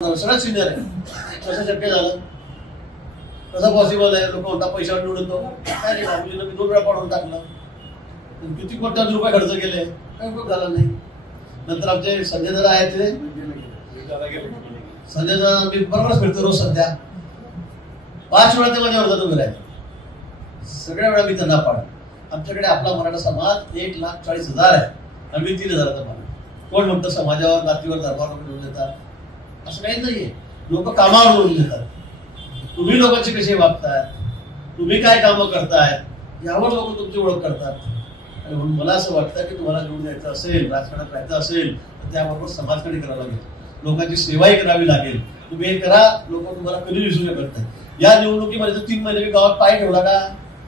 सगळ्यात सिनियर आहे. कसं शक्य झालं, कसं पॉसिबल आहे? लोक म्हणता पैशावर निवडतो. काय नाही, बाबूजीनं मी 2 वेळा पाडून टाकलं. किती कोट्यात रुपये खर्च केले, काय उपयोग झाला नाही. नंतर आमचे संजय दादा आहेत, ते संजय दादा मी बरोबरच फिरतो रोज. सध्या 5 वेळा ते माझ्या वर्गात उभे राहिले. सगळ्या वेळा मी त्यांना पाड. आमच्याकडे आपला मराठा समाज 1,40,000 आहे. आम्ही 3,000चा मान. कोण म्हणतं समाजावर, जातीवर, धर्मावर निवडून देतात? असं काही नाहीये. लोक कामावर निवडून देतात. तुम्ही लोकांची कशी वागताय, तुम्ही काय कामं करताय, यावर लोक तुमची ओळख करतात. आणि म्हणून मला असं वाटतं की तुम्हाला निवडून द्यायचं असेल, राजकारणात राहायचं असेल, तर त्याबरोबर समाजकार्य करावं लागेल, लोकांची सेवाही करावी लागेल. तुम्ही हे करा, लोक तुम्हाला कधी विसरू शकत नाही. या निवडणुकीमध्ये 3 महिने मी गावात पाय ठेवला का?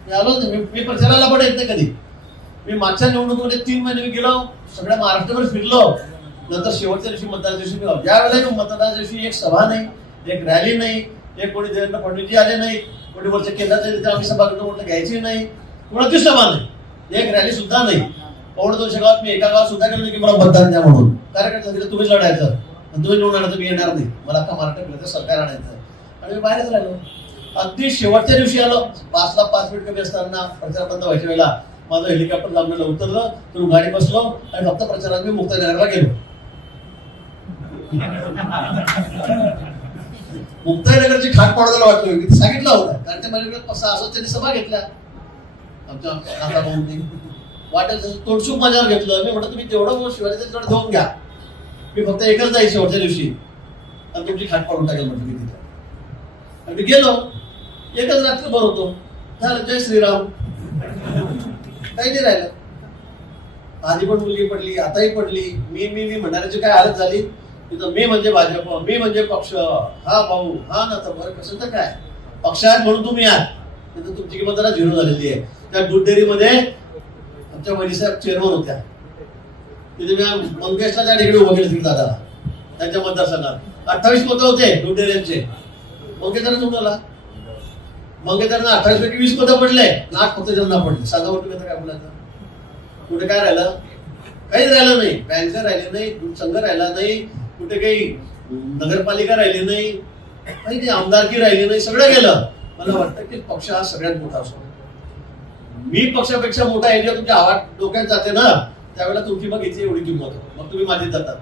मी आलोच नाही. मी प्रचाराला पण येत नाही कधी. मी मागच्या निवडणुकीमध्ये 3 महिने मी गेलो, सगळ्या महाराष्ट्रभर फिरलो. नंतर शेवटच्या दिवशी मतदानाच्या दिवशी मी ज्यावेळेला मतदानाच्या दिवशी एक सभा नाही, एक रॅली नाही, एक कोणी देवेंद्र फडणवीसजी आले नाही, कोणी वरच्या केंद्राच्या तिथे आम्ही सभा घेतो म्हटलं घ्यायची नाही, कोणाची सभा नाही, एक रॅली सुद्धा नाही. 250 गावात मी एका गावात सुद्धा गेलो नाही की मला मतदान द्या म्हणून. कार्यकर्ता दिलं तुम्हीच लढायचं आणि तुम्ही निवडून आणायचं, मी येणार नाही, मला आता महाराष्ट्र सरकार आणायचं. आणि मी बाहेरच राहिलो. अगदी शेवटच्या दिवशी आलो, 5ला 5 मिनिट कमी असताना प्रचार बंद व्हायच्या वेळेला माझं हेलिकॉप्टर जामनेरला उतरलं, तर गाडी बसलो आणि फक्त प्रचारात मी मुक्ताईनगरला गेलो. मुक्ताईनगरची खाट पाडवायला वाटलं, सांगितलं होतं, कारण ते माझ्याकडे 6 त्यांनी सभा घेतल्या आमच्या नाता भाऊंनी. वाटेल तोडसूक माझ्यावर घेतलं. मी म्हटलं तुम्ही तेवढं शिवाजी तेवढं देऊन घ्या, मी फक्त एकच जाईल शेवटच्या दिवशी आणि तुमची खाट पाडून टाकेल म्हटलं मी तिथे. आणि मी गेलो, एकच रात्रभर होतो, झालं जय श्रीराम, काही नाही राहिलं. आधी पण मुलगी पडली, आताही पडली. मी म्हणणाऱ्याची काय हालत झाली तिथं. मी म्हणजे भाजप, मी म्हणजे पक्ष, हा भाऊ, हा ना, तर बरं कसं तर काय पक्ष आहेत म्हणून तुम्ही आहात, तिथं तुमची किंमत जरा 0 झालेली आहे. त्या दूध डेअरीमध्ये आमच्या वहिनीसाहेब चेअरमन होत्या. तिथे मी मंगेशला त्या ठिकाणी उभं केलं दादाला, त्यांच्या मतदारसंघात 28 मतं होते दूध डेअरीचे. मंगेशला तुम्हाला मंगेशला 28 पैकी 20 मतं पडले, 8 फक्त ज्यांना पडले. सांगा तुम्ही काय बोलायचं? कुठे काय राहिलं? काहीच राहिलं नाही. बँक राहिले नाही, दूध संघ राहिला नाही, कुठे काही नगरपालिका राहिली नाही, काही नाही, आमदारकी राहिली नाही, सगळं गेलं. मला वाटतं की पक्ष हा सगळ्यात मोठा असतो. मी पक्षापेक्षा मोठा आहे, जेव्हा तुमच्या आवाज डोक्यात जाते ना, त्यावेळेला तुमची मग इथे एवढी किंमत होती, मग तुम्ही माझी जातात.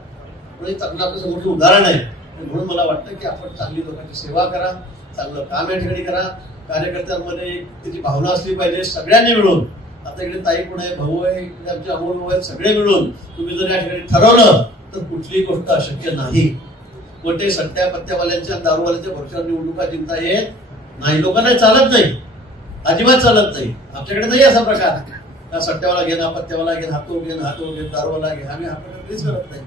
म्हणजे चांगलं आपलं समोरचं उदाहरण आहे. म्हणून मला वाटतं की आपण चांगली लोकांची सेवा करा, चांगलं काम या ठिकाणी करा. कार्यकर्त्यांमध्ये त्याची भावना असली पाहिजे, सगळ्यांनी मिळून. आता इकडे ताई पण आहे, भाऊ आहे, इकडे आमचे अमोल भाऊ आहेत, सगळे मिळून तुम्ही जर या ठिकाणी ठरवलं तर कुठलीही गोष्ट अशक्य नाही. कोणत्याही सट्ट्या पत्त्यावाल्यांच्या, दारूवाल्यांच्या भरोशावर निवडणुका जिंकता येत नाही. लोकांना चालत नाही, अजिबात चालत नाही. आमच्याकडे नाही असा प्रकार. हा सट्ट्यावाला घे ना, पत्त्यावाला घे, हातो घे, दारूवाला घे, आम्ही हा प्रकार कधीच करत नाही.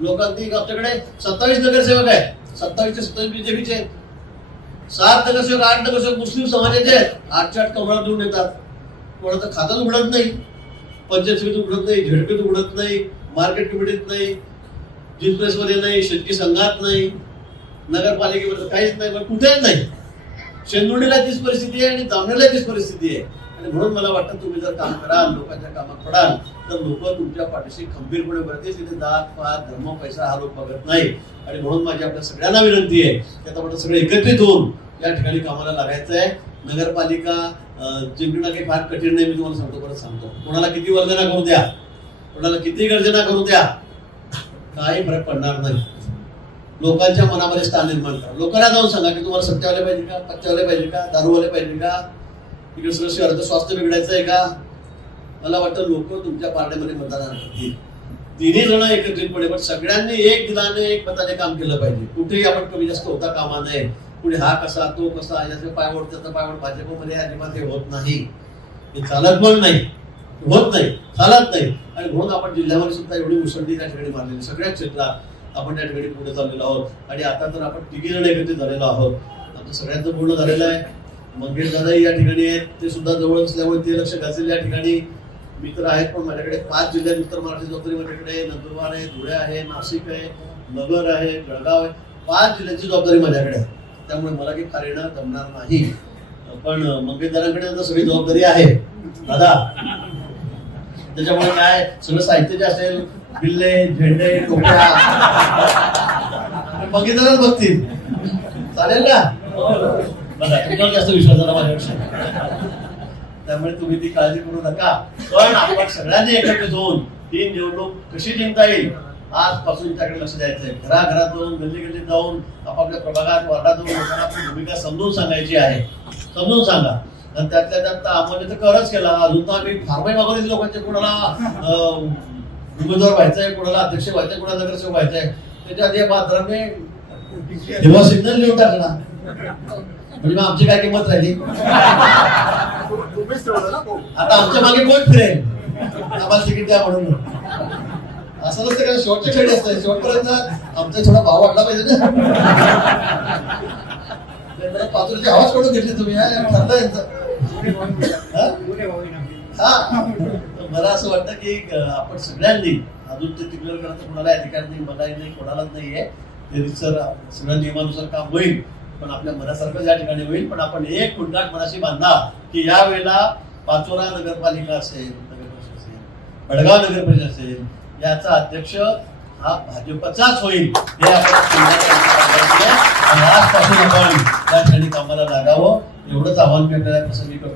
लोकांनी आमच्याकडे 27 नगरसेवक आहेत, 27चे 27 बीजेपीचे आहेत, 7 नगरसेवक, 8 नगरसेवक मुस्लिम समाजाचे आहेत. 8च्या 8 कमळात देऊन येतात. कोणाचं खातं उघडत नाही, पंचायत समितीत उघडत नाही, झेडपीत उघडत नाही, मार्केट कमिटीत नाही, जिल्हा मध्ये नाही, शेतकरी संघात नाही, नगरपालिकेमध्ये काहीच नाही, पण कुठेच नाही. शेंदुर्डीला तीच परिस्थिती आहे आणि जामनेरला तीच परिस्थिती आहे. आणि म्हणून मला वाटतं तुम्ही जर काम कराल, लोकांच्या कामात पडाल, तर लोक तुमच्या पाठीशी खंबीरपणे भरतील. तिथे जात पात धर्म पैसा हा लोक बघत नाही. आणि म्हणून माझी आपल्या सगळ्यांना विनंती आहे की आता आपण सगळे एकत्रित होऊन या ठिकाणी कामाला लागायचं आहे. नगरपालिका जिंकणं काही फार कठीण नाही. मी तुम्हाला सांगतो, परत सांगतो, कोणाला किती वर्जना करू द्या, कोणाला किती गर्जना करू द्या, काही फरक पडणार नाही. लोकांच्या मनामध्ये स्थान निर्माण करा. लोकांना जाऊन सांगा की तुम्हाला सट्ट्यावाले पाहिजे का, पत्त्यावाले पाहिजे का, दारूवाले पाहिजे का, तिकडे सगळं शहराचं स्वास्थ्य बिघडायचं आहे का. मला वाटतं लोक तुमच्या पार्ट्यामध्ये मतदान करतील. 3ही जण एकत्रितपणे, पण सगळ्यांनी एक दिलाने एक मताने काम केलं पाहिजे. कुठेही आपण कमी जास्त होता कामा नये. पुढे हा कसा तो कसा याचे पायवड त्याचा पायवड भाजपमध्ये अजिबात हे होत नाही. हे चालत पण नाही, होत नाही, चालत नाही. आणि म्हणून आपण जिल्ह्यामध्ये सुद्धा एवढी मुसंडी त्या ठिकाणी मारलेली, सगळ्या क्षेत्रात आपण त्या ठिकाणी पुढे चाललेलो आहोत. आणि आता तर आपण 3घी जण एकत्रित झालेलो आहोत. आमचं सगळ्यांचं बोलणं झालेलं आहे. मंगेश दादाही या ठिकाणी आहेत, ते सुद्धा जवळ असल्यामुळे ते लक्ष घातलेले या ठिकाणी. मित्र आहेत, पण माझ्याकडे 5 जिल्ह्यात उत्तर महाराष्ट्र जबाबदारी माझ्याकडे नंदुरबार आहे, धुळे आहे, नाशिक आहे, नगर आहे, जळगाव आहे. 5 जिल्ह्यांची जबाबदारी माझ्याकडे आहे. त्यामुळे मला काही फार येणं जमणार नाही. पण मंगेशदारांकडे सगळी जबाबदारी आहे दादा. त्याच्यामुळे काय सगळं साहित्य जे असेल, बिल्ले, झेंडे, टोप्या बघितलंच बघतील. चालेल का? बघा तुम्हाला जास्त विश्वास झाला माझ्यापेक्षा, त्यामुळे तुम्ही ती काळजी करू नका. पण आपण सगळ्यांनी एकत्रित होऊन ही निवडणूक कशी जिंकता येईल आजपासून त्याकडे लक्ष द्यायचंय. घराघरात जाऊन गल्ली गल्लीत जाऊन आपापल्या प्रभागात वार्डात जाऊन लोकांना आपली भूमिका समजून सांगायची आहे. समजून सांगा. आणि त्यातल्या त्यात आम्हाला तर करच केला. अजून तर आम्ही फार्मही मागवले लोकांचे, कोणाला उमेदवार व्हायचंय, कोणाला अध्यक्ष व्हायचंय, कोणाला नगरसेवक व्हायचंय. त्याच्या आधी बाजाराने तेव्हा सिग्नल लिहून टाकला, म्हणजे मग आमची काय किंमत राहिली. आता आमच्या मागे कोण फिरेल आम्हाला तिकीट द्या म्हणून. असं नसतं का, शेवटच्या खेळी असतं. शेवटपर्यंत आमचा थोडा भाव वाढला पाहिजे ना. पाचूरची आवाज कडून घेतली तुम्ही, ठरलं यांचं. हा, मला असं वाटतं की आपण सगळ्यांनी अजून ते तिकडे करण्याचा कोणाला अधिकार नाही, मलाही नाही, कोणालाच नाहीये. ते सगळ्या नियमानुसार काम होईल, पण आपल्या मनासारखं या ठिकाणी होईल. पण आपण एक खुंटाट मनाशी बांधा की या वेळेला पाचोरा नगरपालिका असेल, नगर परिषद असेल, भडगाव नगर परिषद असेल, याचा अध्यक्ष हा भाजपचाच होईल. हे आपण आजपासून आपण या ठिकाणी कामाला लागावं, एवढंच आवाहन मी आपल्याला प्रसंगी करतो.